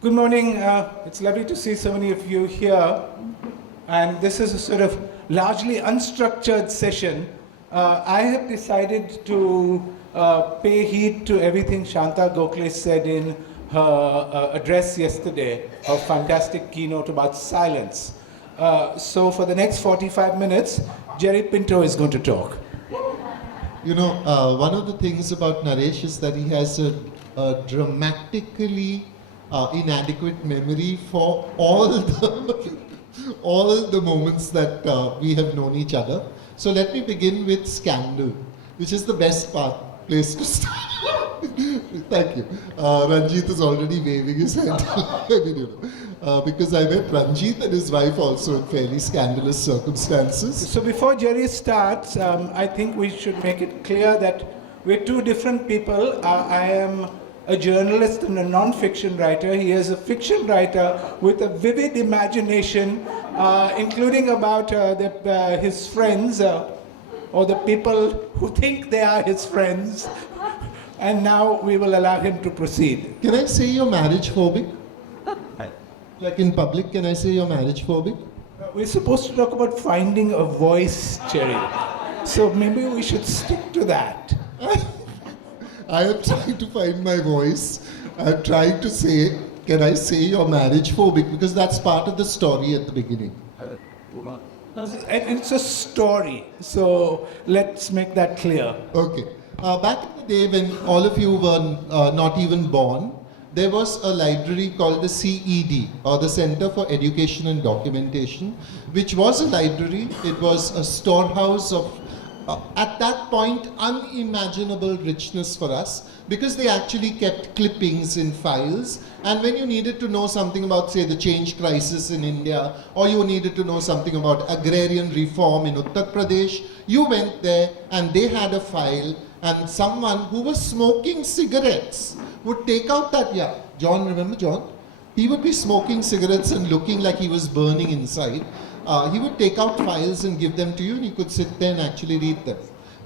Good morning. It's lovely to see so many of you here. And this is a sort of largely unstructured session. I have decided to pay heed to everything Shanta Gokhale said in her address yesterday, her fantastic keynote about silence. So for the next 45 minutes, Jerry Pinto is going to talk. You know, one of the things about Naresh is that he has a dramatically inadequate memory for all the moments that we have known each other. So let me begin with scandal, which is the best place to start. Thank you. Ranjit is already waving his hand. Because I met Ranjit and his wife also in fairly scandalous circumstances. So before Jerry starts, I think we should make it clear that we're two different people. I am a journalist and a non-fiction writer. He is a fiction writer with a vivid imagination, including about his friends, or the people who think they are his friends. And now we will allow him to proceed. Can I say you're marriage phobic? Like in public, can I say you're marriage phobic? We're supposed to talk about finding a voice, Jerry. So maybe we should stick to that. I am trying to find my voice. I'm trying to say, can I say you're marriage phobic? Because that's part of the story at the beginning. And it's a story, so let's make that clear. Okay. Back in the day when all of you were not even born, there was a library called the CED, or the Center for Education and Documentation, which was a library. It was a storehouse of, at that point, unimaginable richness for us, because they actually kept clippings in files. And when you needed to know something about, say, the change crisis in India, or you needed to know something about agrarian reform in Uttar Pradesh, you went there and they had a file, and someone who was smoking cigarettes would take out that, John, remember John? He would be smoking cigarettes and looking like he was burning inside. He would take out files and give them to you, and you could sit there and actually read them.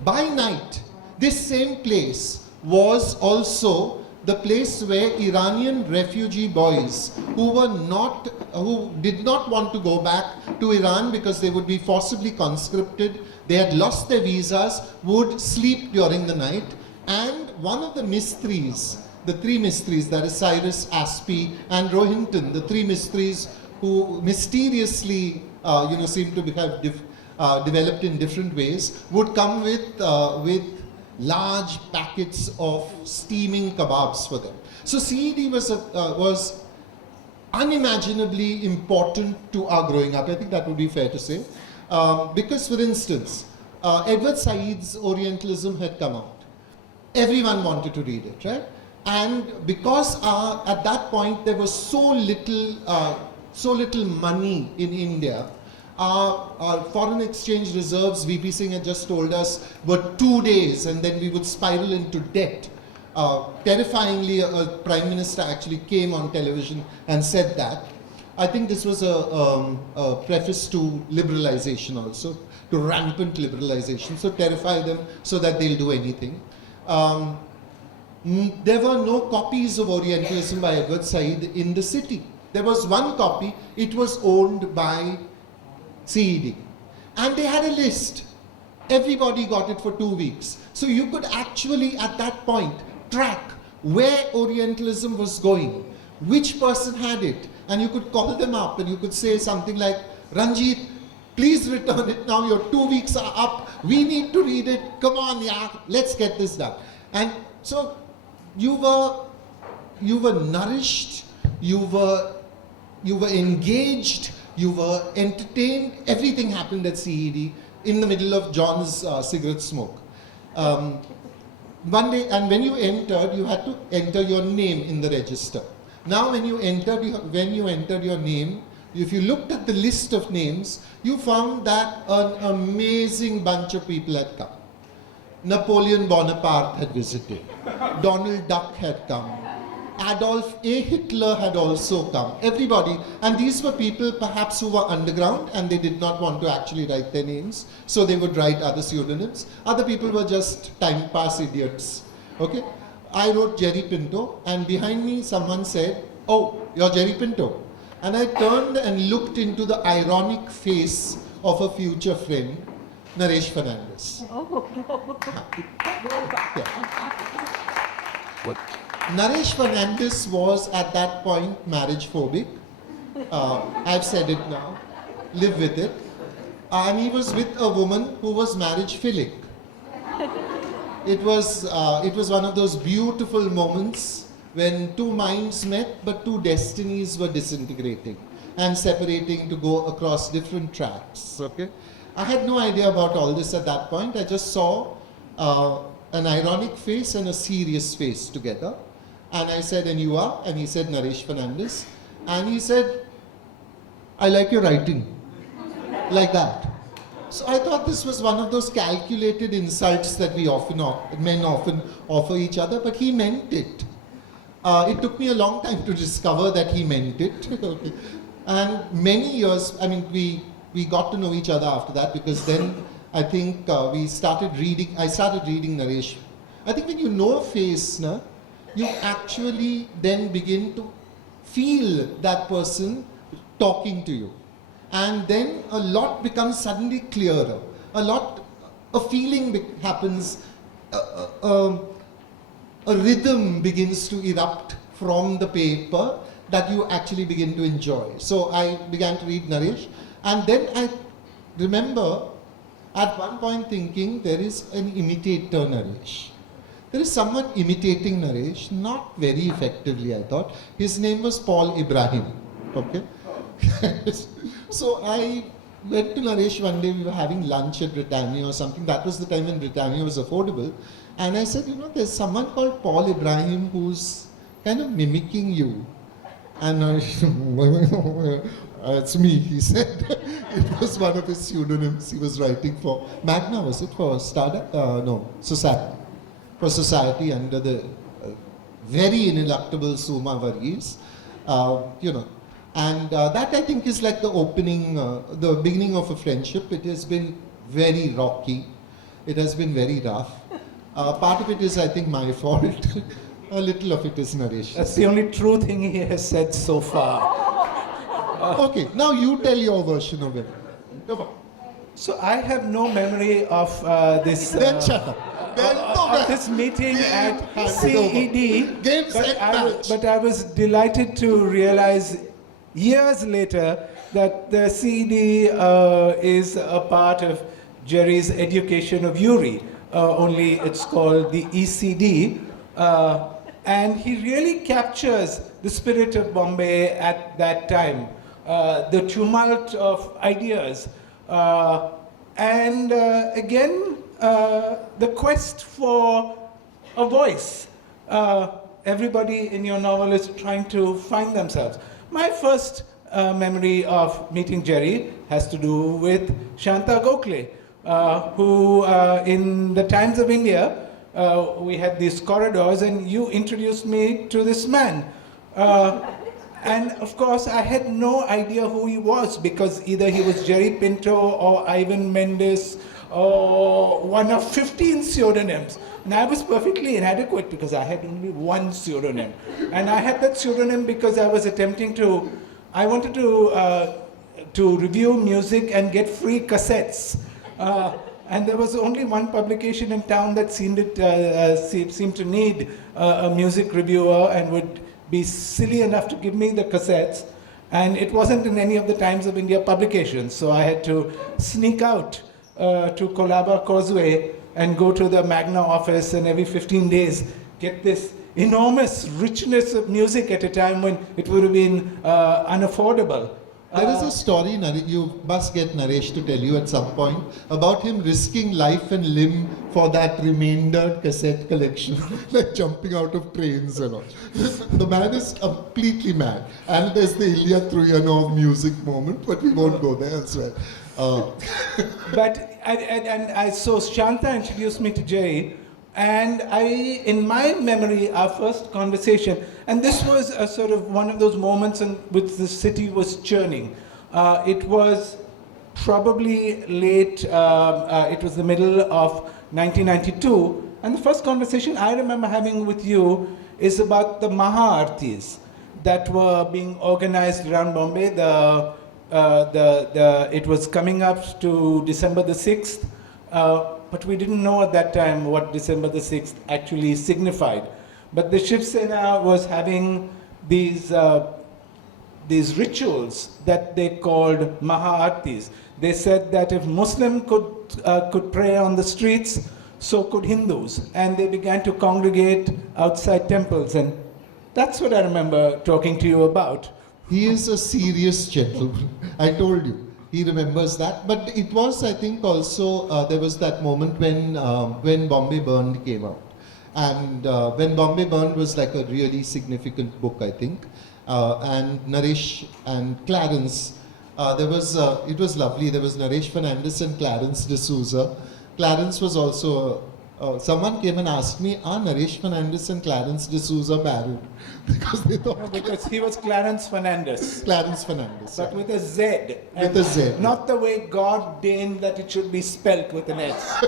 By night, this same place was also the place where Iranian refugee boys who did not want to go back to Iran because they would be forcibly conscripted, they had lost their visas, would sleep during the night. And one of the mistries, the three mistries, that is Cyrus, Aspi and Rohinton, the three mistries who mysteriously seem to have developed in different ways, would come with large packets of steaming kebabs for them. So CED was unimaginably important to our growing up. I think that would be fair to say. Because, for instance, Edward Said's Orientalism had come out. Everyone wanted to read it, right? And because at that point there was so little money in India, our foreign exchange reserves, VP Singh had just told us, were 2 days, and then we would spiral into debt. Terrifyingly, a prime minister actually came on television and said that. I think this was a preface to liberalization also, to rampant liberalization. So terrify them so that they'll do anything. There were no copies of Orientalism by Edward Said in the city. There was one copy. It was owned by CED. And they had a list. Everybody got it for 2 weeks. So you could actually, at that point, track where Orientalism was going, which person had it, and you could call them up and you could say something like, Ranjit, please return it now, your 2 weeks are up, we need to read it, come on, let's get this done. And so you were nourished, you were engaged, you were entertained. Everything happened at CED in the middle of John's cigarette smoke. One day, and when you entered, you had to enter your name in the register. Now when you entered your name, if you looked at the list of names, you found that an amazing bunch of people had come. Napoleon Bonaparte had visited. Donald Duck had come. Adolf A. Hitler had also come. Everybody. And these were people perhaps who were underground and they did not want to actually write their names. So they would write other pseudonyms. Other people were just time pass idiots. Okay? I wrote Jerry Pinto, and behind me someone said, "Oh, you're Jerry Pinto." And I turned and looked into the ironic face of a future friend, Naresh Fernandes. What? Naresh Fernandes was at that point marriage phobic. I've said it now. Live with it. And he was with a woman who was marriage philic. It was one of those beautiful moments when two minds met, but two destinies were disintegrating and separating to go across different tracks. Okay, I had no idea about all this at that point. I just saw an ironic face and a serious face together, and I said, "And you are?" And he said, "Naresh Fernandes," and he said, "I like your writing," like that. So I thought this was one of those calculated insults that men often offer each other, but he meant it. It took me a long time to discover that he meant it. And many years, I mean, we got to know each other after that, because then I think I started reading Naresh. I think when you know a face, you actually then begin to feel that person talking to you. And then a lot becomes suddenly clearer. A feeling happens, a rhythm begins to erupt from the paper that you actually begin to enjoy. So I began to read Naresh, and then I remember at one point thinking, there is an imitator Naresh. There is someone imitating Naresh, not very effectively, I thought. His name was Paul Ibrahim. Okay? So I went to Naresh one day, we were having lunch at Britannia or something. That was the time when Britannia was affordable. And I said, there's someone called Paul Ibrahim who's kind of mimicking you. And it's me, he said. It was one of his pseudonyms he was writing for Magna, was it? For Stardust? No, Society. For Society under the very ineluctable Suma Varghese. And that I think is like the the beginning of a friendship. It has been very rocky. It has been very rough. Part of it is, I think, my fault. A little of it is Naresh. That's the only true thing he has said so far. Okay, now you tell your version of it. Come on. So I have no memory of this. Then shut up. Of this meeting at CED, but I was delighted to realize years later that the CED is a part of Jerry's education of Yuri. Only it's called the ECD. And he really captures the spirit of Bombay at that time, the tumult of ideas, and again, the quest for a voice. Everybody in your novel is trying to find themselves. My first memory of meeting Jerry has to do with Shanta Gokhale, who in the Times of India, we had these corridors and you introduced me to this man. And of course I had no idea who he was, because either he was Jerry Pinto or Ivan Mendes or one of 15 pseudonyms. And I was perfectly inadequate because I had only one pseudonym. And I had that pseudonym because I was I wanted to review music and get free cassettes. And there was only one publication in town that seemed to need a music reviewer and would be silly enough to give me the cassettes. And it wasn't in any of the Times of India publications. So I had to sneak out to Colaba Causeway and go to the Magna office, and every 15 days get this enormous richness of music at a time when it would have been unaffordable. There is a story you must get Naresh to tell you at some point about him risking life and limb for that remainder cassette collection, like jumping out of trains and all. The man is completely mad. And there's the Ilya Truyanov music moment, but we won't go there as well. So Shanta introduced me to Jerry, and in my memory, our first conversation, and this was a sort of one of those moments in which the city was churning. It was probably late, it was the middle of 1992, and the first conversation I remember having with you is about the Maha Aartis. that were being organized around Bombay. It was coming up to December the 6th, but we didn't know at that time what December the 6th actually signified. But the Shiv Sena was having these rituals that they called Maha-Artis. They said that if Muslim could pray on the streets, so could Hindus. And they began to congregate outside temples. And that's what I remember talking to you about. He is a serious gentleman. I told you. He remembers that. But it was, I think, also, there was that moment when Bombay Burned came out. And when Bombay Burned was like a really significant book, I think. And Naresh and Clarence, it was lovely. There was Naresh Fernandes and Clarence D'Souza. Clarence was also, someone came and asked me, are Naresh Fernandes and Clarence D'Souza married? Because they thought... No, because he was Clarence Fernandes. Clarence Fernandes. But with a Z. With a Z. Not the way God deigned that it should be spelt with an S.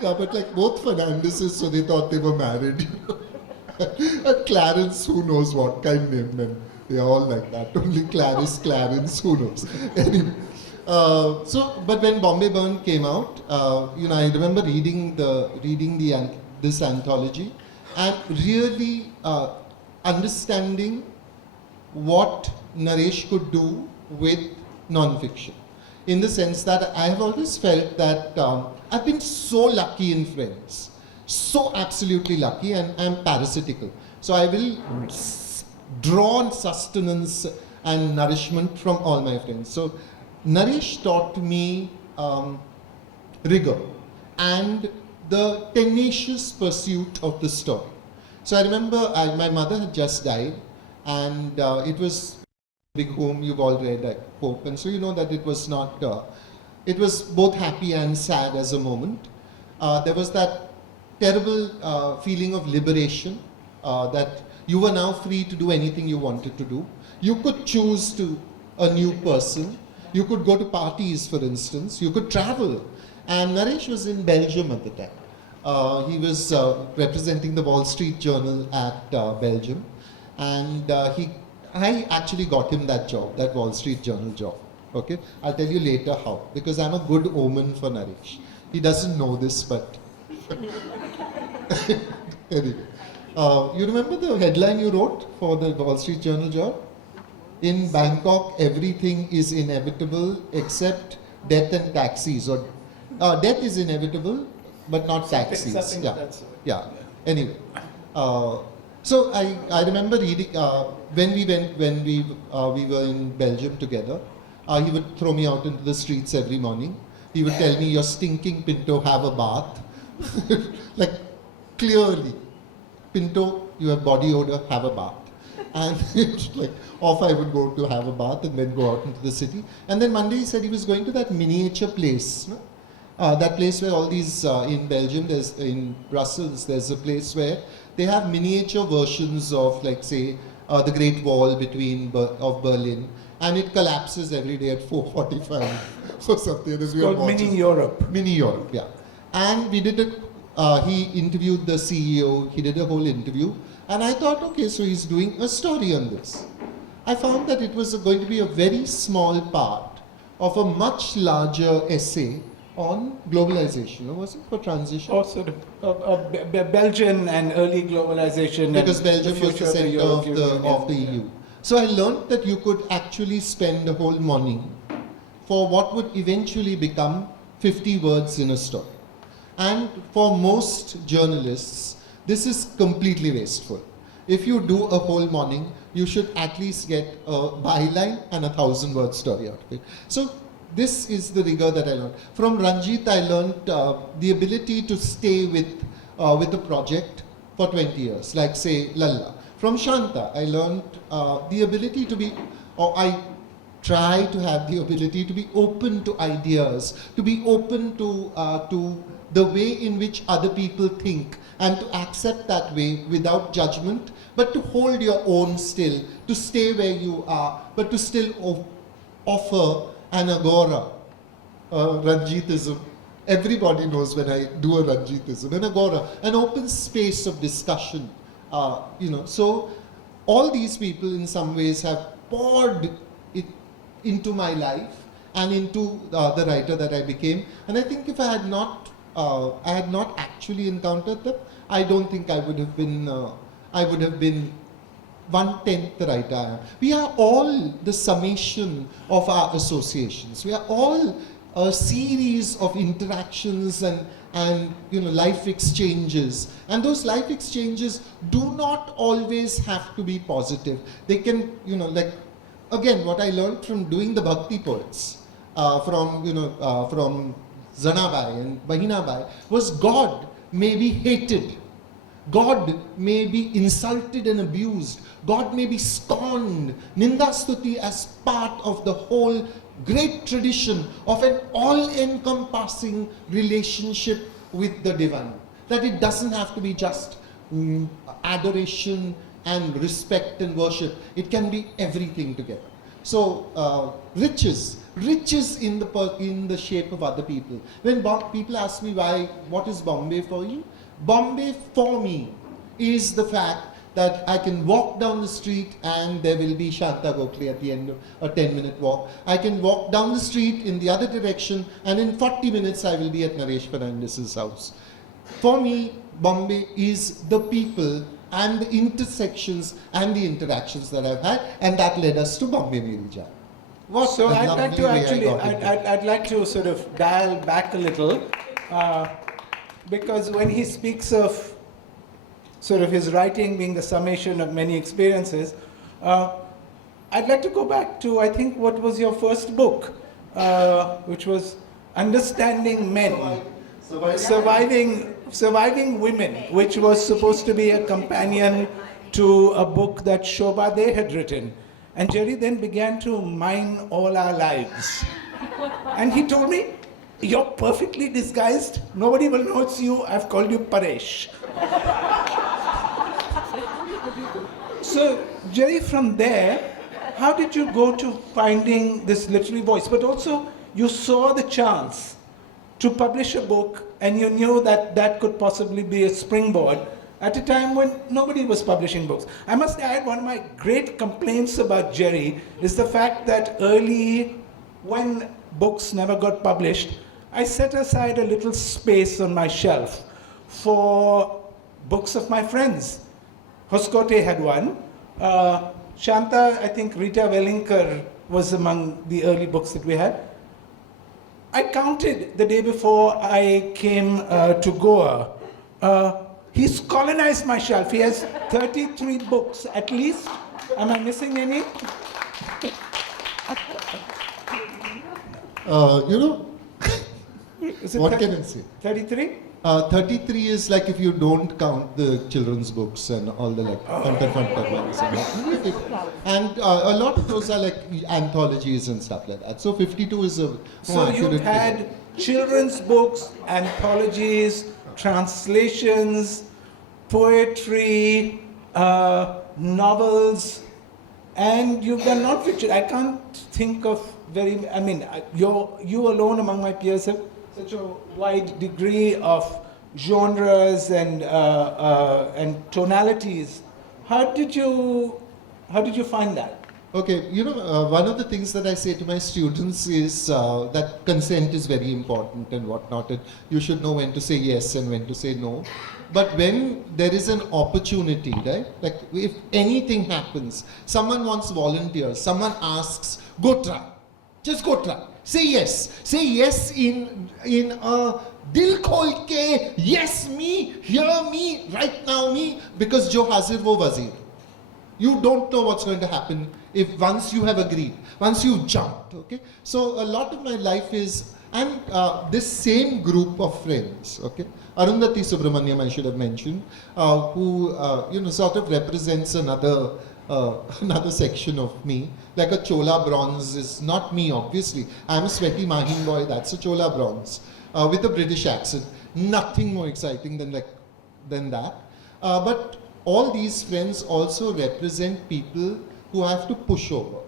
Yeah, but like both Fernandeses, so they thought they were married. And Clarence, who knows what kind name, and they're all like that. Only Clarence, who knows. Anyway. But when Bombay Burn came out, I remember reading this anthology and really understanding what Naresh could do with non-fiction. In the sense that I have always felt that I've been so lucky in friends, so absolutely lucky, and I'm parasitical. So I will draw sustenance and nourishment from all my friends. So Naresh taught me rigor and the tenacious pursuit of the story. So I remember my mother had just died, and it was Big Home, you've all read, I hope. And so you know that it was not, it was both happy and sad as a moment. There was that terrible feeling of liberation, that you were now free to do anything you wanted to do. You could choose a new person. You could go to parties, for instance. You could travel. And Naresh was in Belgium at the time. He was representing the Wall Street Journal at Belgium. And I actually got him that job, that Wall Street Journal job. Okay? I'll tell you later how. Because I'm a good omen for Naresh. He doesn't know this, but... Anyway. You remember the headline you wrote for the Wall Street Journal job? In Bangkok, everything is inevitable except death and taxis. Or death is inevitable, but not taxis. Yeah. Anyway, so I remember reading when we were in Belgium together. He would throw me out into the streets every morning. He would tell me, "You're stinking, Pinto. Have a bath." Like clearly, Pinto, you have body odor. Have a bath. And it's like off I would go to have a bath and then go out into the city. And then Monday he said he was going to that miniature place. No? That place where all these, in Belgium, in Brussels, there's a place where they have miniature versions of, like, say, the Great Wall of Berlin. And it collapses every day at 4:45 or something. It's called Mini Europe. Mini Europe, yeah. And we did he interviewed the CEO, he did a whole interview. And I thought, okay, so he's doing a story on this. I found that it was going to be a very small part of a much larger essay on globalization, or was it for transition? Oh, sort of Belgian and early globalization. Because Belgium was the center of the EU. So I learned that you could actually spend a whole morning for what would eventually become 50 words in a story. And for most journalists, this is completely wasteful. If you do a whole morning, you should at least get a byline and 1,000-word story out of it. So this is the rigor that I learned. From Ranjit, I learned the ability to stay with a project for 20 years, like say Lalla. From Shanta, I learned the ability to be, or I try to have the ability to be open to ideas, to be open to the way in which other people think, and to accept that way without judgment, but to hold your own still, to stay where you are, but to still offer an agora, Ranjitism. Everybody knows when I do a Ranjitism, an agora, an open space of discussion. So all these people in some ways have poured it into my life and into the writer that I became. And I think if I had not actually encountered them, I don't think I would have been 1/10 the writer I am. We are all the summation of our associations. We are all a series of interactions and life exchanges. And those life exchanges do not always have to be positive. They can, again, what I learned from doing the Bhakti poets, from Zanabai and Bahinabai, was God may be hated. God may be insulted and abused. God may be scorned. Nindastuti as part of the whole great tradition of an all-encompassing relationship with the divine. That it doesn't have to be just adoration and respect and worship. It can be everything together. So riches in the shape of other people. When people ask me what is Bombay for you? Bombay for me is the fact that I can walk down the street and there will be Shanta Gokhale at the end of a 10-minute walk. I can walk down the street in the other direction and in 40 minutes I will be at Naresh Fernandes' house. For me, Bombay is the people and the intersections and the interactions that I've had, and that led us to Bombay Meri Jaan. So I'd like to sort of dial back a little, because when he speaks of sort of his writing being the summation of many experiences, I'd like to go back to, I think, what was your first book, which was Understanding Men, Surviving Women, which was supposed to be a companion to a book that Shobha Dey had written. And Jerry then began to mine all our lives. And he told me, "You're perfectly disguised. Nobody will know it's you. I've called you Paresh." So, Jerry, from there, how did you go to finding this literary voice? But also, you saw the chance to publish a book, and you knew that that could possibly be a springboard at a time when nobody was publishing books. I must add, one of my great complaints about Jerry is the fact that early, when books never got published, I set aside a little space on my shelf for books of my friends. Hoskote had one. Shanta, I think Rita Wellinkar was among the early books that we had. I counted the day before I came to Goa. He's colonized my shelf. He has 33 books at least. Am I missing any? What can I say? 33? 33 is like if you don't count the children's books and all the Fantar ones. And a lot of those are like anthologies and stuff like that. So 52 is a So you had children's books, anthologies, translations, poetry, novels, and you've done non-fiction. I can't think of you alone among my peers have such a wide degree of genres and tonalities. How did you find that? Okay, one of the things that I say to my students is that consent is very important and whatnot. And you should know when to say yes and when to say no. But when there is an opportunity, right? Like if anything happens, someone wants volunteers, someone asks, go try. Just go try. Say yes. Say yes in a dil khol ke, yes me, hear me, right now me, because jo hazir wo wazir. You don't know what's going to happen if once you have agreed, once you jumped, okay? So a lot of my life is, and this same group of friends, okay? Arundhati Subramaniam, I should have mentioned, who, sort of represents another section of me. Like a Chola bronze is not me, obviously. I'm a sweaty Mahin boy, that's a Chola bronze. With a British accent. Nothing more exciting than that. But all these friends also represent people who have to push over.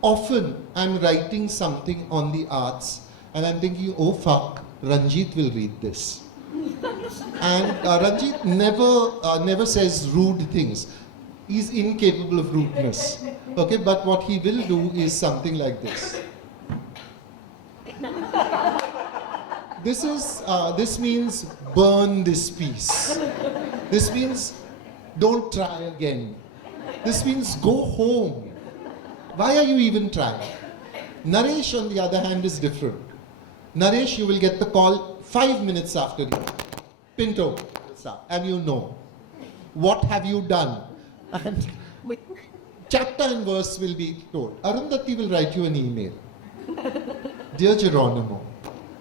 Often I'm writing something on the arts and I'm thinking, oh fuck, Ranjit will read this. And Ranjit never says rude things. He's incapable of rudeness. Okay, but what he will do is something like this. This means burn this piece. This means don't try again. This means go home. Why are you even trying? Naresh, on the other hand, is different. Naresh, you will get the call 5 minutes after you. Pinto, and you know. What have you done? And chapter and verse will be told. Arundhati will write you an email. Dear Geronimo,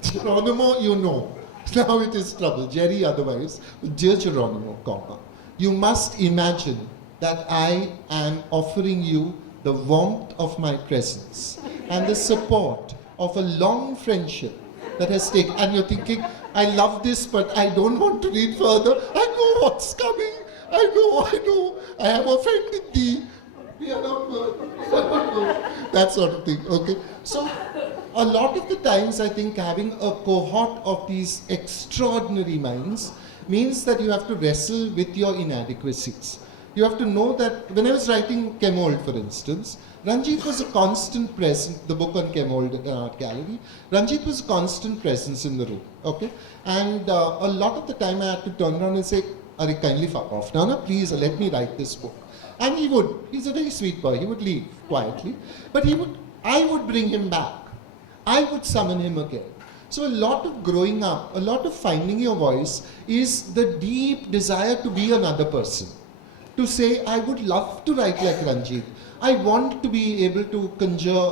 Geronimo, you know. Now it is trouble. Jerry otherwise. Dear Geronimo, comma. You must imagine that I am offering you the warmth of my presence and the support of a long friendship that has taken. And you're thinking, I love this, but I don't want to read further. I know what's coming. I know. I have offended thee. We are not good. That sort of thing. Okay. So, a lot of the times, I think having a cohort of these extraordinary minds means that you have to wrestle with your inadequacies. You have to know that when I was writing Chemold, for instance, Ranjit was a constant presence, the book on Chemold Art Gallery, Ranjit was a constant presence in the room, okay? And a lot of the time I had to turn around and say, Are kindly fuck off. Nana, please let me write this book. And he would. He's a very sweet boy. He would leave quietly. But I would bring him back. I would summon him again. So a lot of growing up, a lot of finding your voice is the deep desire to be another person. To say, I would love to write like Ranjit. I want to be able to conjure,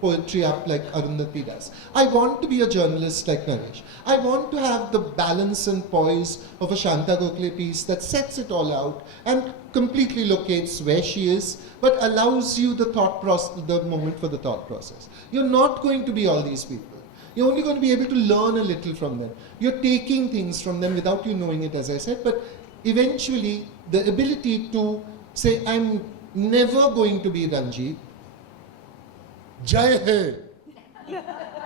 poetry up like Arundhati does. I want to be a journalist like Naresh. I want to have the balance and poise of a Shanta Gokhale piece that sets it all out and completely locates where she is, but allows you the thought process, the moment for the thought process. You're not going to be all these people. You're only going to be able to learn a little from them. You're taking things from them without you knowing it, as I said, but eventually the ability to say, I'm never going to be Ranjit. Jai Hai.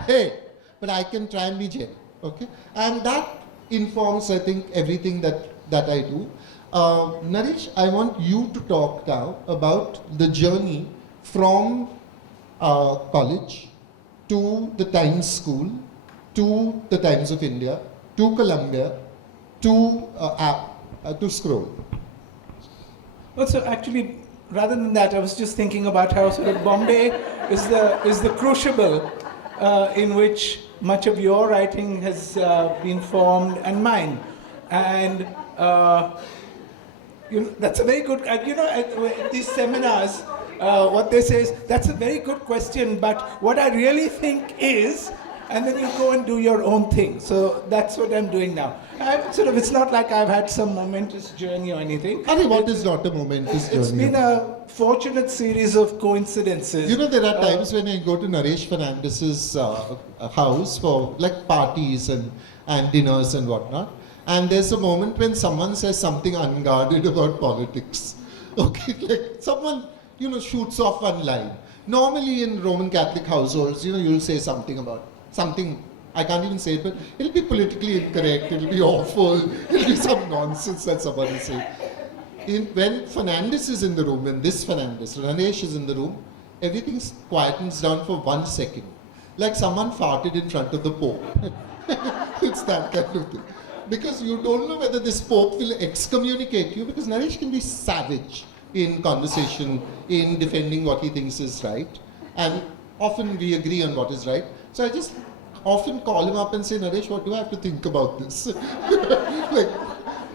Hey. But I can try and be Jai. Okay? And that informs, I think, everything that I do. Naresh, I want you to talk now about the journey from college to the Times School, to the Times of India, to Columbia, to Scroll. Well, so actually, rather than that, I was just thinking about how sort of Bombay is the crucible in which much of your writing has been formed and mine. And that's a very good, at these seminars, what they say is, that's a very good question, but what I really think is, and then you go and do your own thing. So that's what I'm doing now. It's not like I've had some momentous journey or anything. I mean, what is not a momentous journey? It's been a fortunate series of coincidences. There are times when I go to Naresh Fernandes's house for like parties and dinners and whatnot. And there's a moment when someone says something unguarded about politics. Okay, like someone, shoots off one line. Normally in Roman Catholic households, you'll say something about something, I can't even say it, but it'll be politically incorrect, it'll be awful, it'll be some nonsense that someone is saying. When Fernandes is in the room, when this Fernandes, Naresh is in the room, everything quietens down for 1 second. Like someone farted in front of the Pope. It's that kind of thing. Because you don't know whether this Pope will excommunicate you, because Naresh can be savage in conversation, in defending what he thinks is right. And often we agree on what is right. So I just often call him up and say, Naresh, what do I have to think about this? Like,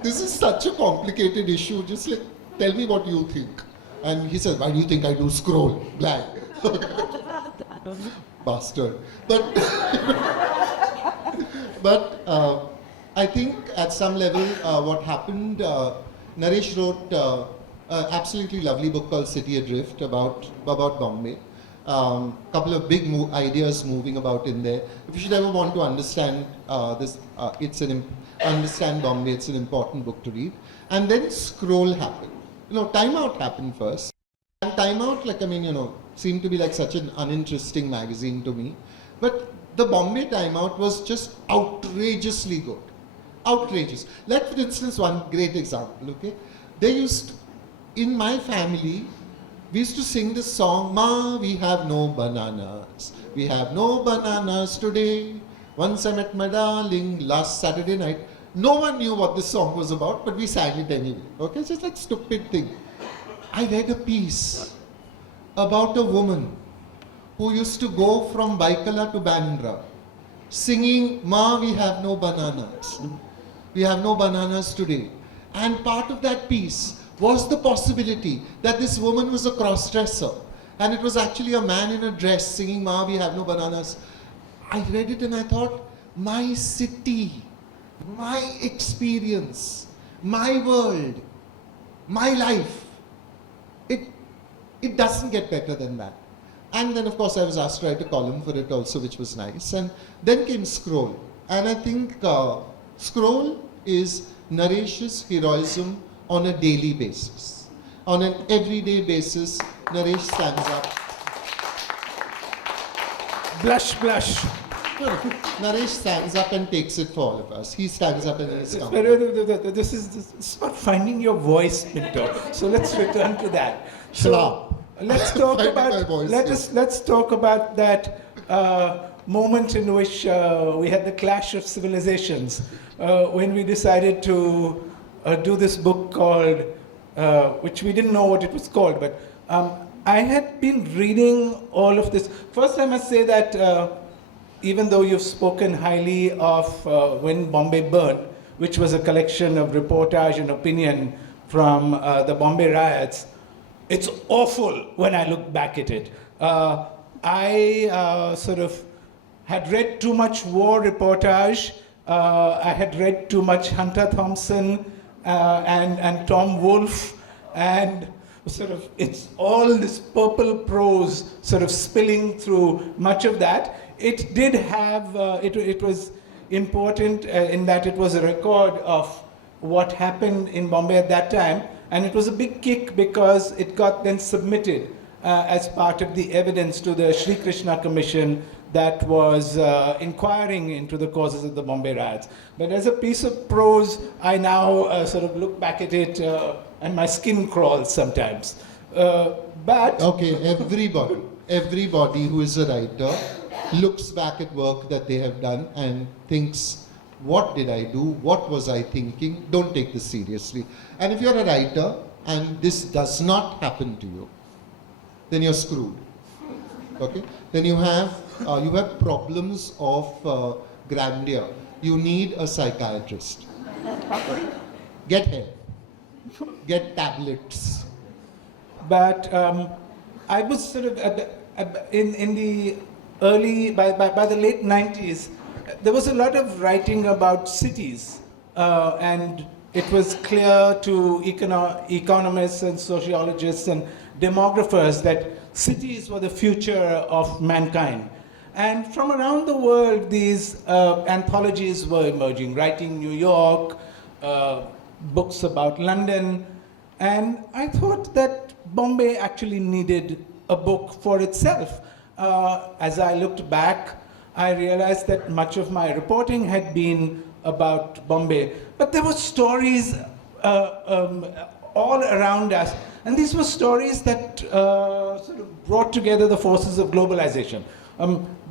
this is such a complicated issue. Just like, tell me what you think. And he says, why do you think I do Scroll? Blank. Bastard. But I think at some level, what happened, Naresh wrote an absolutely lovely book called City Adrift about Bombay. Couple of big ideas moving about in there. If you should ever want to understand understand Bombay, it's an important book to read. And then Scroll happened. Time Out happened first. And Time Out, seemed to be like such an uninteresting magazine to me. But the Bombay Time Out was just outrageously good. Outrageous. Like, for instance, one great example, okay? They used, in my family, we used to sing this song, Ma, we have no bananas. We have no bananas today. Once I met my darling last Saturday night. No one knew what this song was about, but we sang it anyway. Okay, just like stupid thing. I read a piece about a woman who used to go from Baikala to Bandra singing, Ma, we have no bananas. We have no bananas today. And part of that piece was the possibility that this woman was a cross-dresser. And it was actually a man in a dress singing, Ma, we have no bananas. I read it and I thought, my city, my experience, my world, my life, it doesn't get better than that. And then, of course, I was asked to write a column for it also, which was nice. And then came Scroll. And I think Scroll is Naresh's heroism on a daily basis. On an everyday basis, Naresh stands up. Blush, blush. Naresh stands up and takes it for all of us. He stands up and is calm. This is about finding your voice, Pinto. So let's return to that. So let's talk Finding about my voice, let's talk about that moment in which we had the clash of civilizations when we decided to do this book called, which we didn't know what it was called, but I had been reading all of this. First, I must say that even though you've spoken highly of When Bombay Burned, which was a collection of reportage and opinion from the Bombay riots, it's awful when I look back at it. I sort of had read too much war reportage. I had read too much Hunter Thompson and Tom Wolfe, and sort of it's all this purple prose sort of spilling through much of that. It did have, it was important in that it was a record of what happened in Bombay at that time, and it was a big kick because it got then submitted as part of the evidence to the Sri Krishna Commission that was inquiring into the causes of the Bombay riots. But as a piece of prose, I now sort of look back at it and my skin crawls sometimes. But Okay, everybody who is a writer looks back at work that they have done and thinks, what did I do? What was I thinking? Don't take this seriously. And if you're a writer and this does not happen to you, then you're screwed. Okay? Then you have problems of grandeur. You need a psychiatrist. Get help. Get tablets. But I was sort of in the early, by the late 90s, there was a lot of writing about cities, and it was clear to economists and sociologists and demographers that cities were the future of mankind. And from around the world, these anthologies were emerging, writing New York, books about London, and I thought that Bombay actually needed a book for itself. As I looked back, I realized that much of my reporting had been about Bombay, but there were stories all around us, and these were stories that sort of brought together the forces of globalization.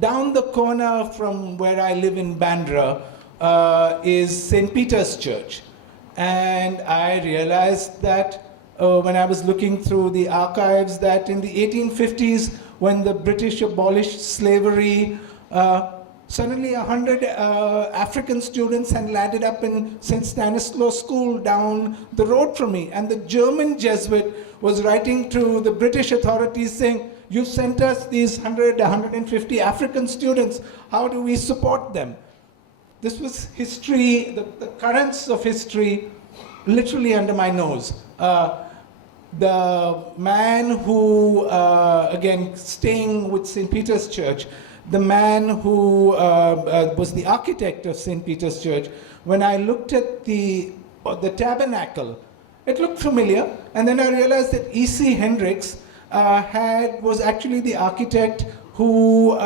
Down the corner from where I live in Bandra is St. Peter's Church, and I realized that when I was looking through the archives that in the 1850s, when the British abolished slavery, suddenly 100 African students had landed up in St. Stanislaus School down the road from me. And the German Jesuit was writing to the British authorities saying, you've sent us these 100, 150 African students. How do we support them? This was history, the currents of history, literally under my nose. The man who, again, staying with St. Peter's Church, the man who was the architect of St. Peter's Church, when I looked at the tabernacle, it looked familiar, and then I realized that E.C. Hendricks was actually the architect who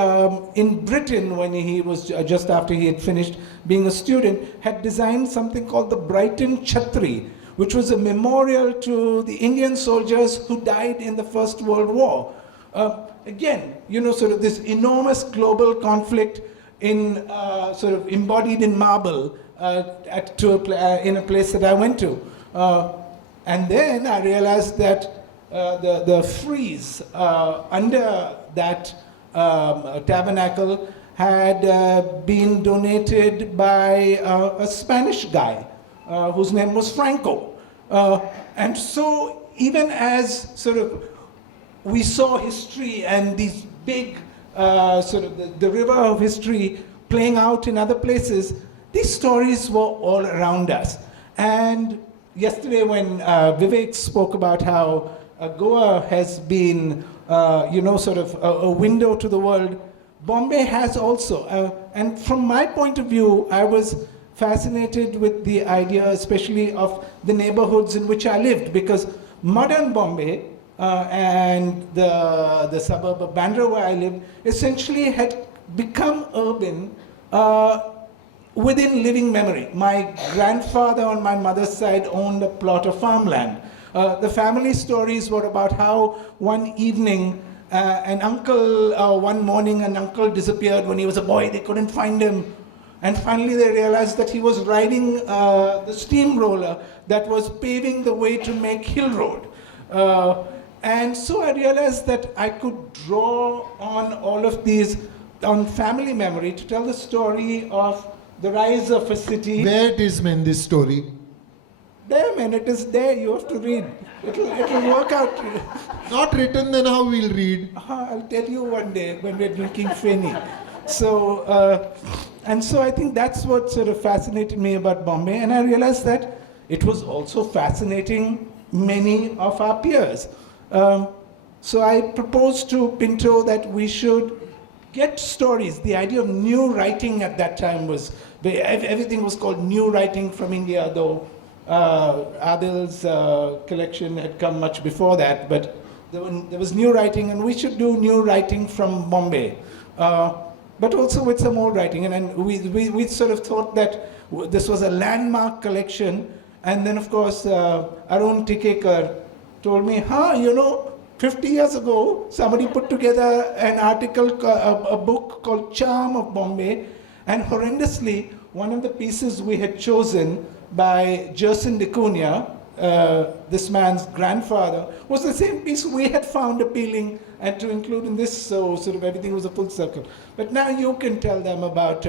in Britain, when he was just after he had finished being a student, had designed something called the Brighton Chhatri, which was a memorial to the Indian soldiers who died in the First World War. Again, sort of this enormous global conflict in sort of embodied in marble in a place that I went to. And then I realized that the frieze under that tabernacle had been donated by a Spanish guy whose name was Franco. And so even as sort of we saw history and these big sort of the river of history playing out in other places, these stories were all around us. And yesterday when Vivek spoke about how Goa has been, sort of a window to the world, Bombay has also. And from my point of view, I was fascinated with the idea, especially of the neighborhoods in which I lived, because modern Bombay and the suburb of Bandra where I lived essentially had become urban within living memory. My grandfather on my mother's side owned a plot of farmland. The family stories were about how one evening one morning an uncle disappeared when he was a boy, they couldn't find him. And finally they realized that he was riding the steamroller that was paving the way to make Hill Road. And so I realized that I could draw on all of these, on family memory, to tell the story of the rise of a city. Where it is, man, this story? There, man, it is there. You have to read. It'll work out. Not written, then how we'll read? I'll tell you one day when we're drinking Feni. So, and so I think that's what sort of fascinated me about Bombay. And I realized that it was also fascinating many of our peers. So I proposed to Pinto that we should get stories. The idea of new writing at that time was, everything was called new writing from India, though Adil's collection had come much before that, but there was new writing, and we should do new writing from Bombay, but also with some old writing. And we sort of thought that this was a landmark collection, and then of course Arun Tikekar told me, 50 years ago, somebody put together an article, a book called Charm of Bombay, and horrendously, one of the pieces we had chosen by Gerson de Cunha, this man's grandfather, was the same piece we had found appealing and to include in this, so sort of everything was a full circle. But now you can tell them about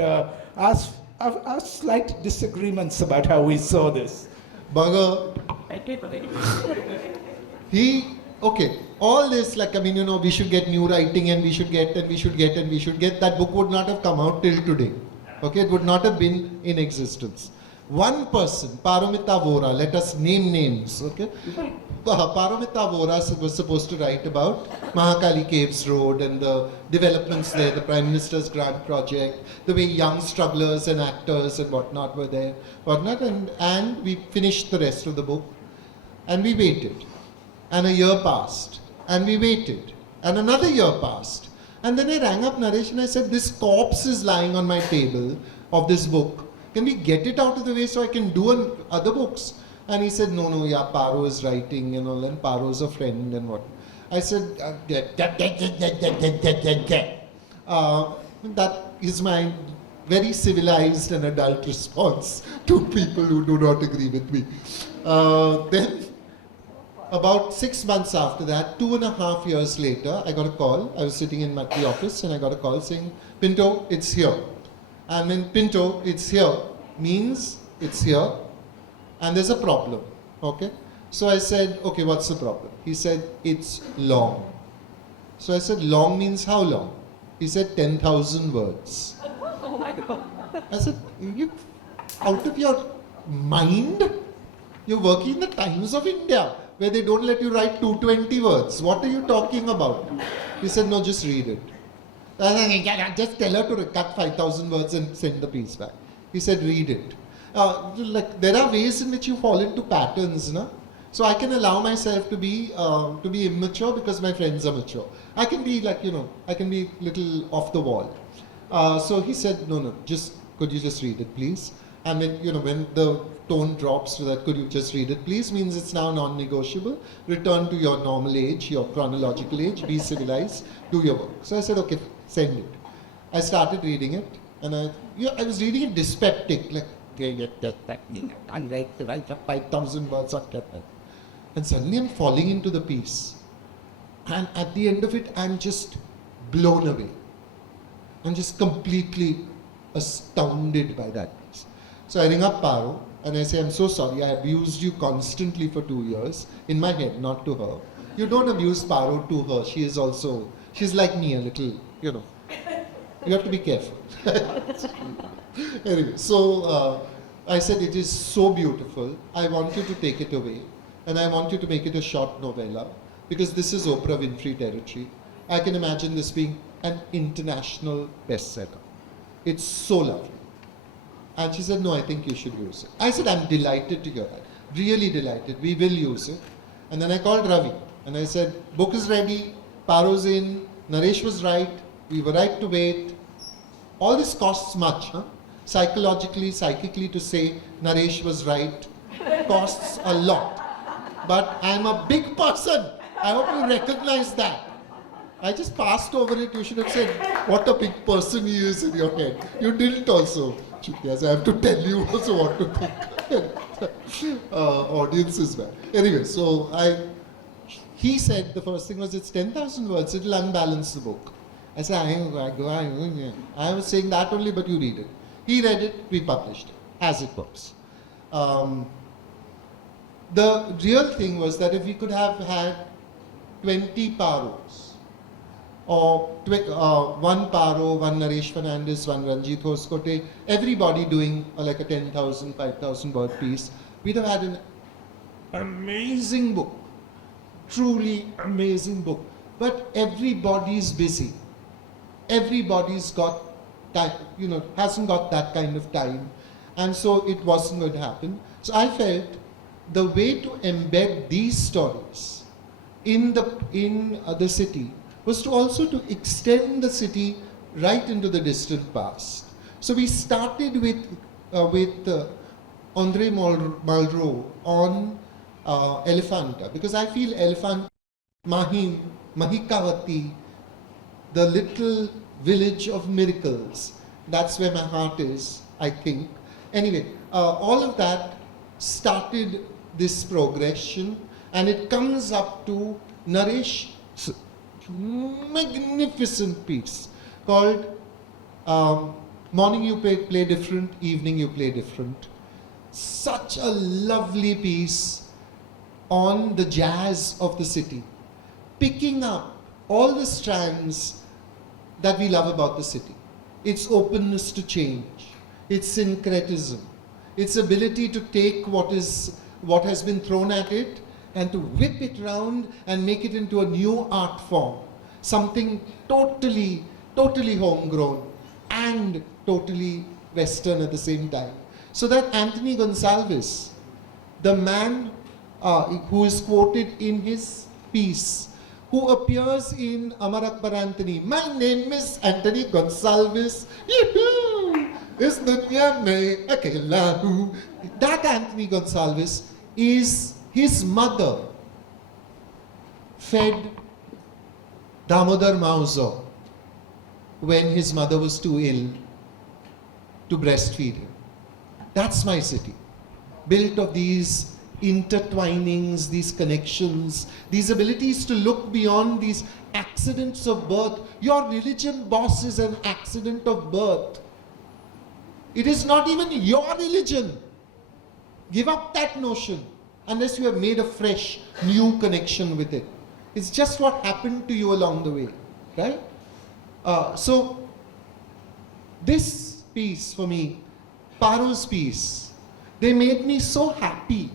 our slight disagreements about how we saw this. Bugger. All this, we should get new writing and we should get. That book would not have come out till today. Okay, it would not have been in existence. One person, Paramita Vora, let us name names, okay? Paramita Vora was supposed to write about Mahakali Caves Road and the developments there, the Prime Minister's grant project, the way young strugglers and actors and whatnot were there, and we finished the rest of the book, and we waited. And a year passed, and we waited, and another year passed. And then I rang up Naresh and I said, this corpse is lying on my table of this book. Can we get it out of the way so I can do other books? And he said, no, Paro is writing, and Paro's a friend and what. I said, that is my very civilized and adult response to people who do not agree with me. Then, about 6 months after that, 2.5 years later, I got a call. I was sitting in the office and I got a call saying, Pinto, it's here. And when Pinto, it's here, means it's here and there's a problem. Okay? So I said, okay, what's the problem? He said, it's long. So I said, long means how long? He said, 10,000 words. Oh my God. I said, you out of your mind? You're working in the Times of India, where they don't let you write 220 words. What are you talking about? He said, no, just read it. Just tell her to cut 5,000 words and send the piece back. He said, read it. There are ways in which you fall into patterns, no? So I can allow myself to be immature because my friends are mature. I can be like, I can be little off the wall. So he said, no, could you just read it, please? And then, when the tone drops to that, could you just read it, please, means it's now non-negotiable. Return to your normal age, your chronological age, be civilized, do your work. So I said, okay, send it. I started reading it, and I was reading it dyspeptic, like, I'm like to write up 5,000 words on that. And suddenly I'm falling into the piece. And at the end of it, I'm just blown away. I'm just completely astounded by that piece. So I ring up Paro and I say, I'm so sorry, I abused you constantly for 2 years, in my head, not to her. You don't abuse Paro to her, she's like me a little, You have to be careful. Anyway, so I said, it is so beautiful, I want you to take it away. And I want you to make it a short novella, because this is Oprah Winfrey territory. I can imagine this being an international bestseller. It's so lovely. And she said, no, I think you should use it. I said, I'm delighted to hear that. Really delighted. We will use it. And then I called Ravi. And I said, book is ready. Paro's in. Naresh was right. We were right to wait. All this costs much. Huh? Psychically to say Naresh was right costs a lot. But I'm a big person. I hope you recognize that. I just passed over it. You should have said, what a big person he is in your head. You didn't also. Yes, I have to tell you also what to think. Audience is bad. Anyway, so he said the first thing was, it's 10,000 words, it'll unbalance the book. I said, I was saying that only, but you read it. He read it, we published it, as it was. The real thing was that if we could have had 20 Paros, or one Paro, one Naresh Fernandes, one Ranjit Hoskote, everybody doing like a 10,000, 5,000 word piece, we'd have had an amazing book, truly amazing book. But everybody's busy. Everybody's got that, hasn't got that kind of time. And so it wasn't going to happen. So I felt the way to embed these stories in the city was to also to extend the city right into the distant past. So we started with Andre Malraux on Elephanta, because I feel Elephanta, Mahikavati, the little village of miracles, that's where my heart is, I think. Anyway, all of that started this progression, and it comes up to Naresh's magnificent piece called Morning You Play Different, Evening You Play Different. Such a lovely piece on the jazz of the city, picking up all the strands that we love about the city. Its openness to change, its syncretism, its ability to take what has been thrown at it and to whip it round and make it into a new art form, something totally homegrown and totally Western at the same time. So that Anthony Gonsalves, the man who is quoted in his piece, who appears in Amar Akbar Anthony, my name is Anthony Gonsalves, is dunya mein akela hu. That Anthony Gonsalves is his mother fed Damodar Mauzo when his mother was too ill to breastfeed him. That's my city, built of these intertwinings, these connections, these abilities to look beyond these accidents of birth. Your religion, boss, is an accident of birth. It is not even your religion. Give up that notion unless you have made a fresh, new connection with it. It's just what happened to you along the way, right? So this piece for me, Paro's piece, they made me so happy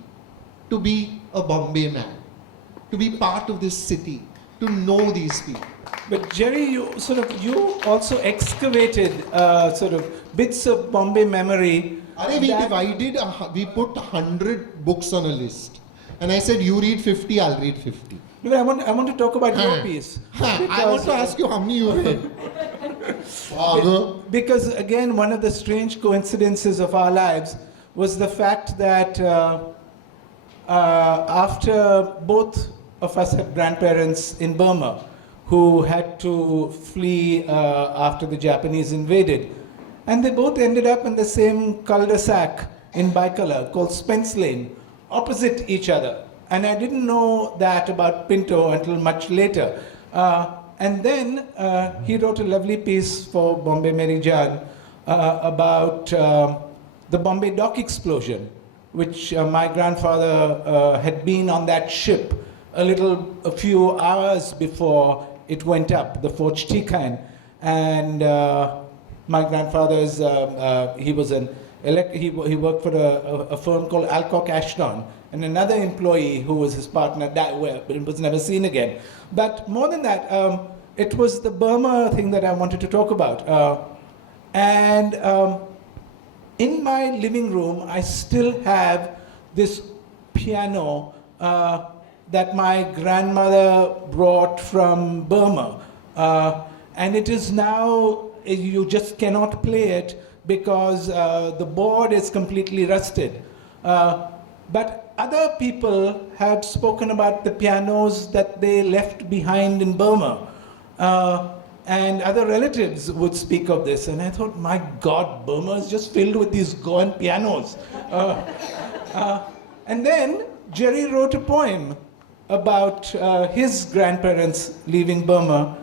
to be a Bombay man, to be part of this city, to know these people. But Jerry, you also excavated bits of Bombay memory. We put 100 books on a list. And I said, you read 50, I'll read 50. No, I want to talk about your piece. I want to ask you how many you read. Father. Because again, one of the strange coincidences of our lives was the fact that after both of us had grandparents in Burma who had to flee after the Japanese invaded, and they both ended up in the same cul-de-sac in Baikala called Spence Lane, opposite each other. And I didn't know that about Pinto until much later. And then he wrote a lovely piece for Bombay Meri Jaan about the Bombay dock explosion, which my grandfather had been on that ship a few hours before it went up, the Forge Tikan. And my grandfather's, he worked for a firm called Alcock Ashton, and another employee who was his partner was never seen again. But more than that, it was the Burma thing that I wanted to talk about. And in my living room, I still have this piano that my grandmother brought from Burma. And it is now, you just cannot play it because the board is completely rusted. But other people had spoken about the pianos that they left behind in Burma. And other relatives would speak of this. And I thought, my God, Burma is just filled with these gone pianos. And then Jerry wrote a poem about his grandparents leaving Burma,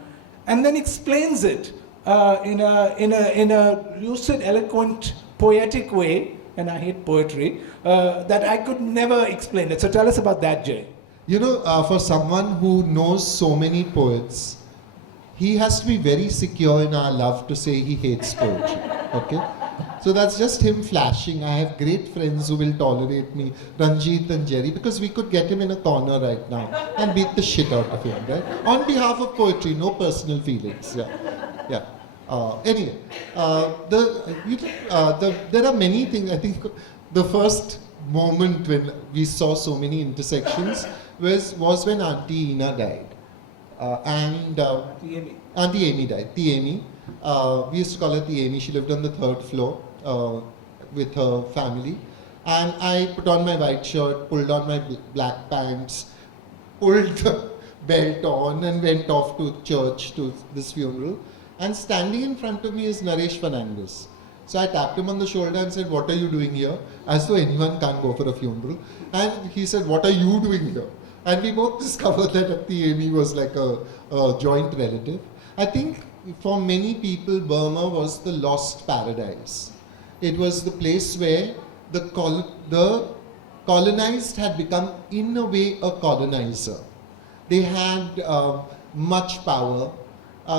and then explains it in a lucid, eloquent, poetic way, and I hate poetry, that I could never explain it. So tell us about that, Jay. You know, for someone who knows so many poets, he has to be very secure in our love to say he hates poetry. Okay? So that's just him flashing. I have great friends who will tolerate me, Ranjit and Jerry, because we could get him in a corner right now and beat the shit out of him, right? On behalf of poetry, no personal feelings. Yeah. Anyway, there are many things. I think the first moment when we saw so many intersections was when Auntie Ina died. Auntie Amy died. Amy. We used to call her Amy. She lived on the 3rd floor with her family. And I put on my white shirt, pulled on my black pants, pulled the belt on and went off to church to this funeral. And standing in front of me is Naresh Fernandes. So I tapped him on the shoulder and said, "What are you doing here?" As though anyone can't go for a funeral. And he said, "What are you doing here?" And we both discovered that Auntie Amy was like a joint relative. I think for many people, Burma was the lost paradise. It was the place where the colonized had become, in a way, a colonizer. They had much power.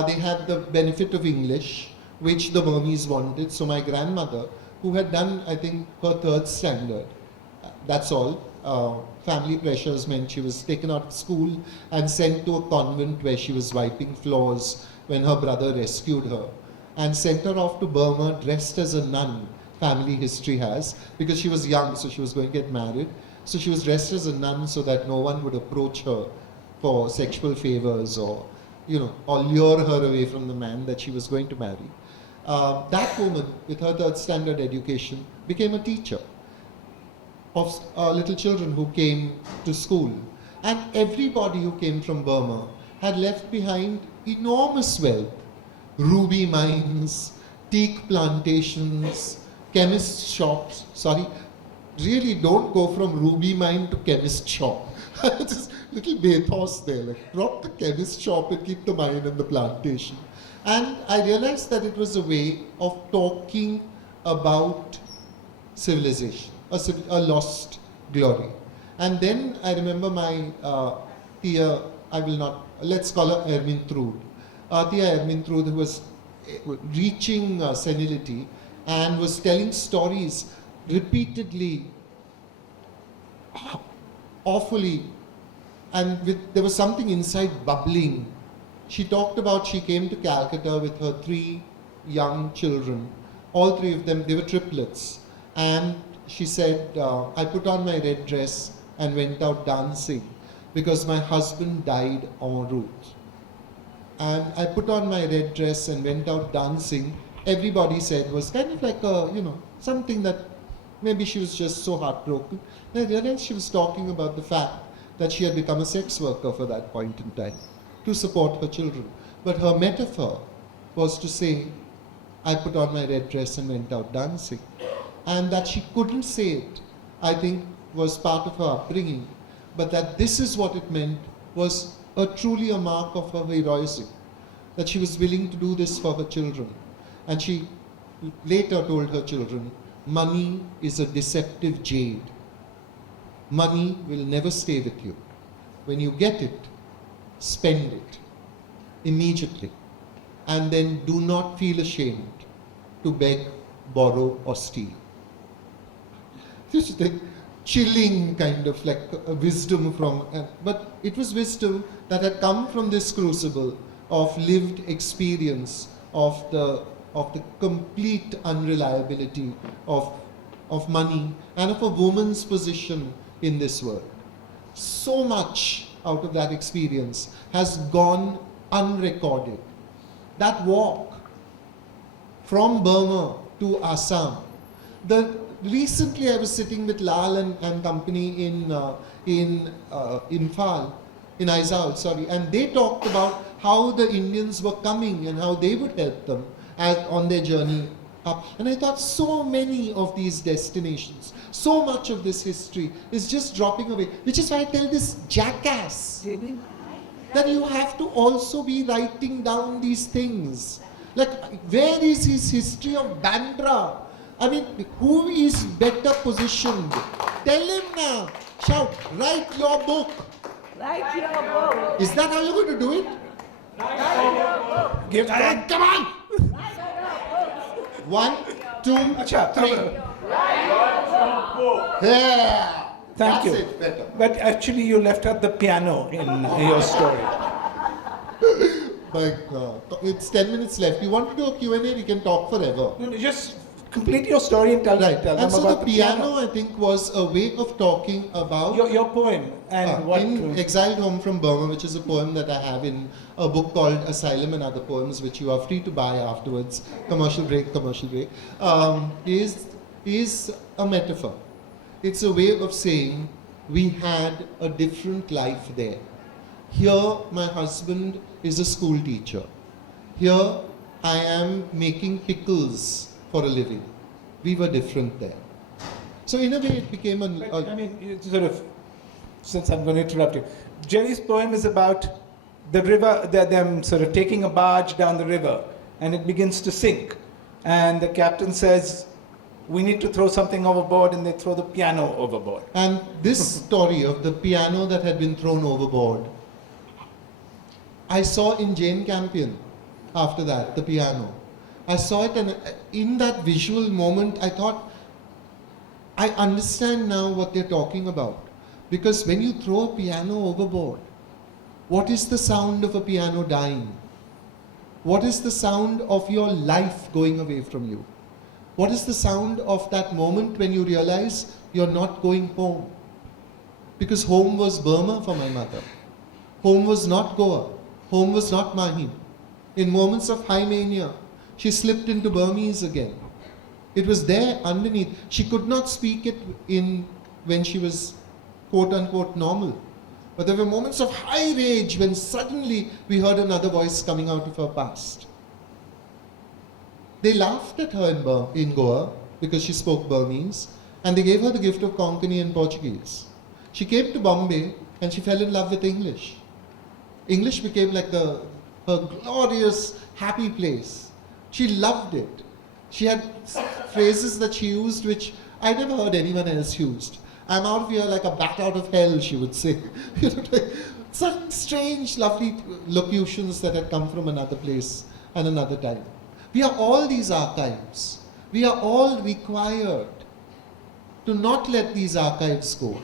They had the benefit of English, which the Burmese wanted. So my grandmother, who had done, I think, her 3rd standard, that's all. Family pressures meant she was taken out of school and sent to a convent where she was wiping floors when her brother rescued her, and sent her off to Burma dressed as a nun, family history has, because she was young, so she was going to get married. So she was dressed as a nun so that no one would approach her for sexual favors or, or lure her away from the man that she was going to marry. That woman, with her 3rd standard education, became a teacher of little children who came to school. And everybody who came from Burma had left behind enormous wealth. Ruby mines, teak plantations, chemist shops. Sorry, really don't go from ruby mine to chemist shop. Just little bathos there, like drop the chemist shop and keep the mine and the plantation. And I realized that it was a way of talking about civilization, a lost glory. And then I remember my Tia, let's call her Ermintrud. Tia Ermintrud, who was reaching senility and was telling stories repeatedly, awfully, and there was something inside bubbling. She talked about she came to Calcutta with her 3 young children. All 3 of them, they were triplets. And she said, I put on my red dress and went out dancing because my husband died en route. And I put on my red dress and went out dancing. Everybody said was kind of like a, something that maybe she was just so heartbroken. And I realized she was talking about the fact that she had become a sex worker for that point in time to support her children. But her metaphor was to say, I put on my red dress and went out dancing. And that she couldn't say it, I think, was part of her upbringing. But that this is what it meant was truly a mark of her heroism, that she was willing to do this for her children. And she later told her children, money is a deceptive jade. Money will never stay with you. When you get it, spend it immediately. And then do not feel ashamed to beg, borrow, or steal. This is the chilling kind of like wisdom from, but it was wisdom that had come from this crucible of lived experience of the complete unreliability of money and of a woman's position in this world. So much out of that experience has gone unrecorded. That walk from Burma to Assam. Recently I was sitting with Lal and company in Imphal, in Aizawl, sorry, and they talked about how the Indians were coming and how they would help them on their journey up. And I thought so many of these destinations, so much of this history is just dropping away, which is why I tell this jackass that you have to also be writing down these things. Like, where is his history of Bandra? I mean, who is better positioned? Tell him now. Shout, write your book. Write your book. Is that how you're going to do it? Write your book. Give Alright, come on! 1, 2, Acha, 3. Yeah. Thank That's you. it, better. But actually, you left out the piano in your story. My God. It's 10 minutes left. You want to do a Q&A? We can talk forever. No, just complete your story and tell Right. them And so about the piano, I think, was a way of talking about Your poem and what. in Exiled Home from Burma, which is a poem that I have in a book called Asylum and Other Poems, which you are free to buy afterwards. Commercial break. Is a metaphor. It's a way of saying we had a different life there. Here, my husband is a school teacher. Here, I am making pickles for a living. We were different there. So in a way, it became I mean, it's sort of, since I'm going to interrupt you, Jerry's poem is about the river, them sort of taking a barge down the river, and it begins to sink. And the captain says, we need to throw something overboard, and they throw the piano overboard. And this story of the piano that had been thrown overboard, I saw in Jane Campion after that, the piano. I saw it, and in that visual moment, I thought, I understand now what they're talking about. Because when you throw a piano overboard, what is the sound of a piano dying? What is the sound of your life going away from you? What is the sound of that moment when you realize you're not going home? Because home was Burma for my mother. Home was not Goa. Home was not Mahim. In moments of high mania, she slipped into Burmese again. It was there underneath. She could not speak it when she was quote unquote normal. But there were moments of high rage when suddenly we heard another voice coming out of her past. They laughed at her in Goa because she spoke Burmese, and they gave her the gift of Konkani and Portuguese. She came to Bombay and she fell in love with English. English became like her glorious, happy place. She loved it. She had phrases that she used which I never heard anyone else used. I'm out of here like a bat out of hell, she would say. Such strange, lovely locutions that had come from another place and another time. We are all these archives. We are all required to not let these archives go.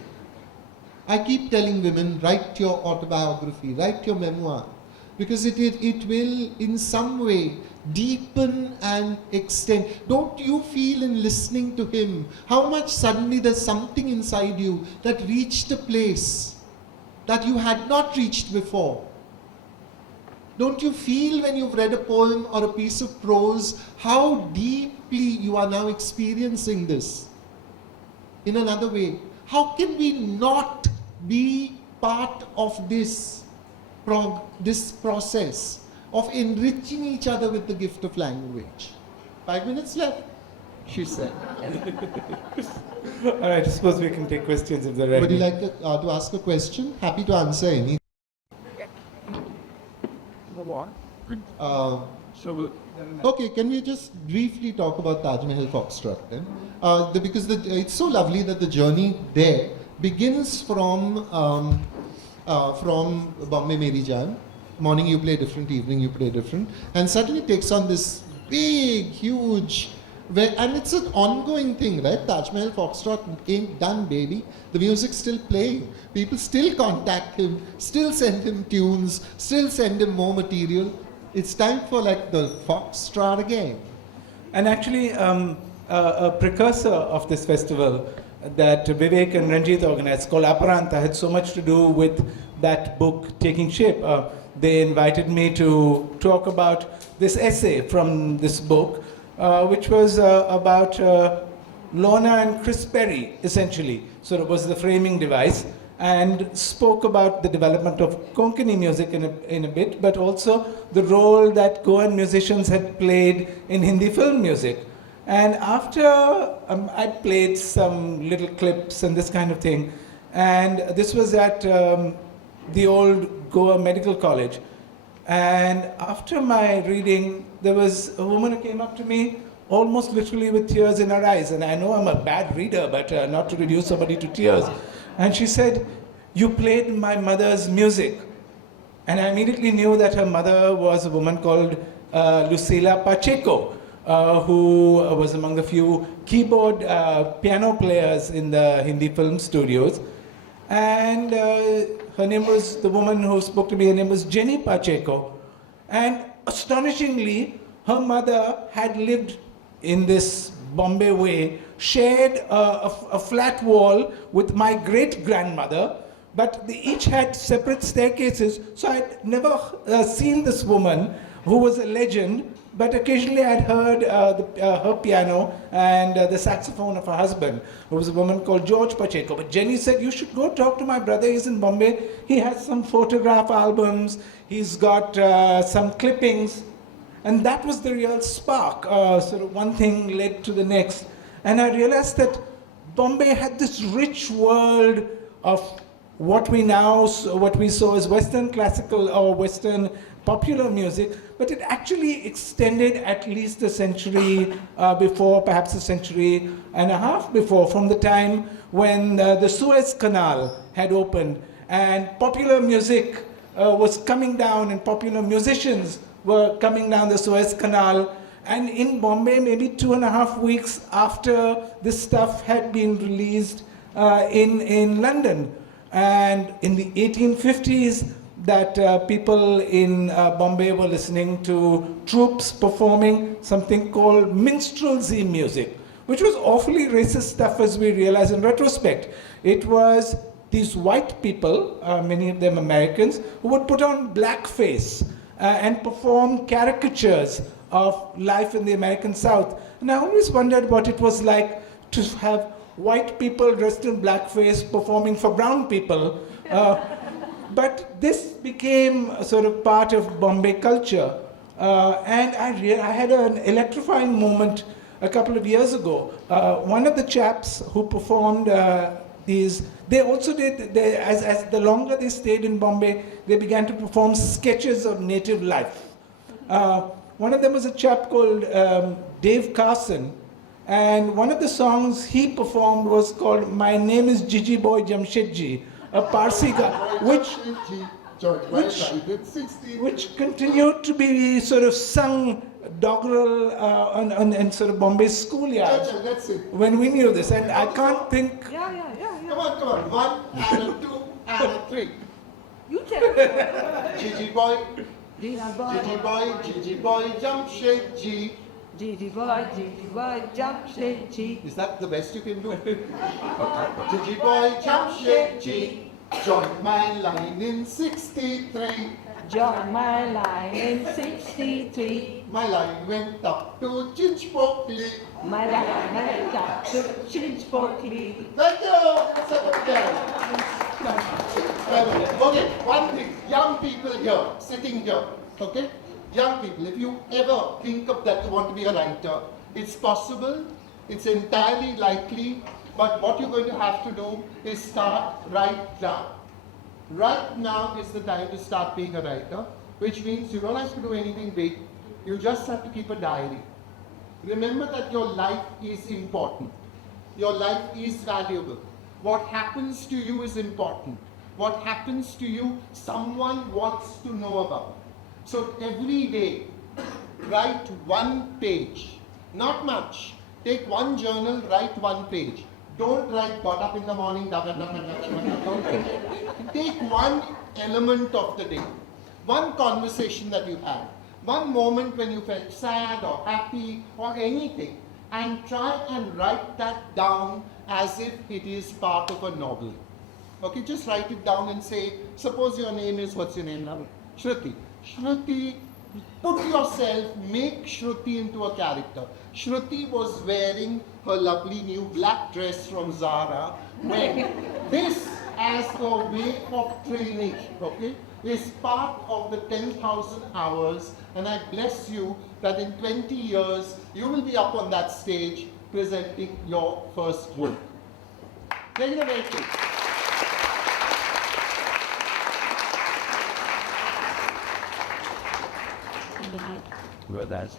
I keep telling women, write your autobiography, write your memoir, because it will in some way deepen and extend. Don't you feel in listening to him how much suddenly there's something inside you that reached a place that you had not reached before? Don't you feel when you've read a poem or a piece of prose how deeply you are now experiencing this in another way? How can we not be part of this process of enriching each other with the gift of language? 5 minutes left, she said. All right, I suppose we can take questions if there are Would you any. like to ask a question? Happy to answer any. Go on. Okay, can we just briefly talk about Taj Mahal Foxtrot then? Because it's so lovely that the journey there begins from Bombay Meri Jaan. Morning you play different, evening you play different, and suddenly takes on this big, huge, and it's an ongoing thing, right? Taj Mahal Foxtrot ain't done, baby. The music's still playing. People still contact him, still send him tunes, still send him more material. It's time for like the Foxtrot again. And actually, a precursor of this festival that Vivek and Ranjit organized, called Aparanta, had so much to do with that book taking shape. They invited me to talk about this essay from this book, which was about Lorna and Chris Perry, essentially. So it was the framing device, and spoke about the development of Konkani music in a bit, but also the role that Goan musicians had played in Hindi film music. And after I played some little clips and this kind of thing, and this was at the old Goa Medical College. And after my reading, there was a woman who came up to me almost literally with tears in her eyes. And I know I'm a bad reader, but not to reduce somebody to tears. And she said, "You played my mother's music." And I immediately knew that her mother was a woman called Lucila Pacheco, who was among the few keyboard piano players in the Hindi film studios. And her name was, the woman who spoke to me, her name was Jenny Pacheco. And astonishingly, her mother had lived in this Bombay way, shared a flat wall with my great-grandmother, but they each had separate staircases, so I'd never seen this woman, who was a legend, but occasionally I'd heard her piano and the saxophone of her husband, who was a woman called George Pacheco. But Jenny said, "You should go talk to my brother, he's in Bombay. He has some photograph albums, he's got some clippings." And that was the real spark. Sort of one thing led to the next. And I realized that Bombay had this rich world of what we saw as Western classical or Western popular music, but it actually extended at least a century before, perhaps a century and a half before, from the time when the Suez Canal had opened and popular music was coming down and popular musicians were coming down the Suez Canal. And in Bombay, maybe 2.5 weeks after this stuff had been released in London. And in the 1850s, that people in Bombay were listening to troops performing something called minstrelsy music, which was awfully racist stuff as we realize in retrospect. It was these white people, many of them Americans, who would put on blackface and perform caricatures of life in the American South. And I always wondered what it was like to have white people dressed in blackface performing for brown people. But this became a sort of part of Bombay culture. And I had an electrifying moment a couple of years ago. One of the chaps who performed they also did, as the longer they stayed in Bombay, they began to perform sketches of native life. One of them was a chap called Dave Carson. And one of the songs he performed was called "My Name is Gigi Boy Jamshedji," a Parsi guy, which continued to be sort of sung doggerel on sort of Bombay schoolyards That's it. when we knew this. And I can't think. Yeah. Come on. 1 and a 2 and a 3. You tell me. Gigi boy, Gigi boy, jump, shake, G. Gigi boy, jump, shake, G. Is that the best you can do? Gigi boy, jump, shake, G. Join my line in 63. Join my line in 63. My line went up to Chinchpokli. My line went up to Chinchpokli. Thank you! Secretary. Okay, one thing. Young people here, sitting here, okay? Young people, if you ever think of that you want to be a writer, it's possible, it's entirely likely, but what you're going to have to do is start right now. Right now is the time to start being a writer, which means you don't have to do anything big, you just have to keep a diary. Remember that your life is important. Your life is valuable. What happens to you is important. What happens to you, someone wants to know about. So every day, write one page. Not much. Take one journal, write one page. Don't write got up in the morning, don't take one element of the day. One conversation that you had. One moment when you felt sad or happy or anything. And try and write that down as if it is part of a novel. Okay, just write it down and say, suppose your name is, what's your name now? Shruti. Shruti, put yourself, make Shruti into a character. Shruti was wearing her lovely new black dress from Zara. When this, as a way of training, okay, is part of the 10,000 hours, and I bless you that in 20 years, you will be up on that stage presenting your first work. Take it away, please. Well, that's